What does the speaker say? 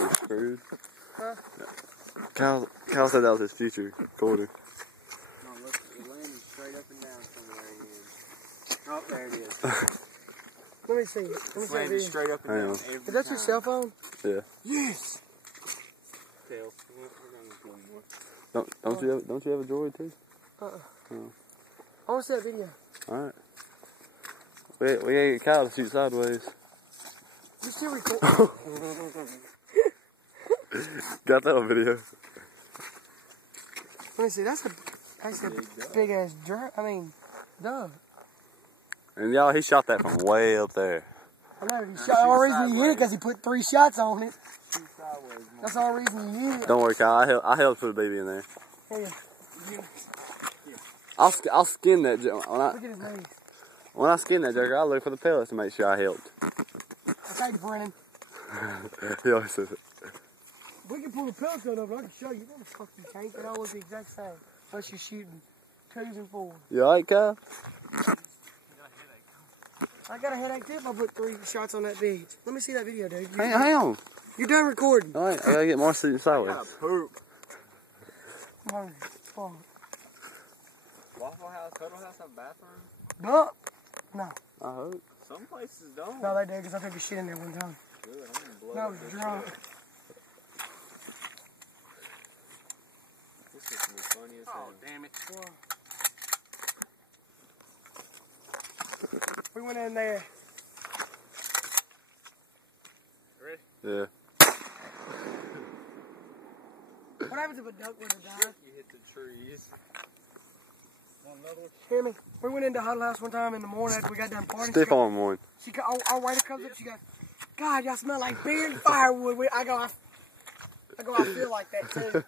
We're screwed. Huh? Kyle said that was his future quarter. No, look, it landed straight up and down somewhere again. Oh, there it is. Let me see. Let me It's see. landed straight up and Hang down on. every Is that your time. cell phone? Yeah. Yes. Tails. We're gonna do more. Don't you have a droid too? Oh. Oh. I want to see that video. All right. We ain't get Kyle to shoot sideways. You still recording? Got that on video. Let me see. That's a big ass dove. And y'all, he shot that from way up there. I know. He shot. The only reason he hit it because he put 3 shots on it. Shoot sideways, That's the only reason he hit it. Don't worry, Kyle. I helped put a baby in there. Here, I'll skin that. look at his knees. When I skin that joker, I'll look for the pellets to make sure I helped. Okay, Brennan. He always says it. We can pull the pellet gun over. I can show you. What the fuck you can't? They all look the exact same. Unless you're shooting 2s and 4s. You alright, Kyle? I got a headache too if I put 3 shots on that bitch. Let me see that video, dude. Hang on. You're done recording. Alright, I gotta get more shooting I sideways. gotta poop. I'm hungry. Fuck. Waffle House, Huddle House have bathrooms? Duh. No. I hope. Some places don't. No, they do because I took a shit in there one time. Good, I'm gonna blow No, I up was this drunk. shit. This is gonna be funny as hell. Damn it. We went in there. Ready? Yeah. What happens if a duck would have died? You hit the trees. Want another one? Hear me? We went into Huddle House one time in the morning after we got done partying. Stiff arm one. Our waiter comes up, she goes, God, y'all smell like beer and firewood. I feel like that too.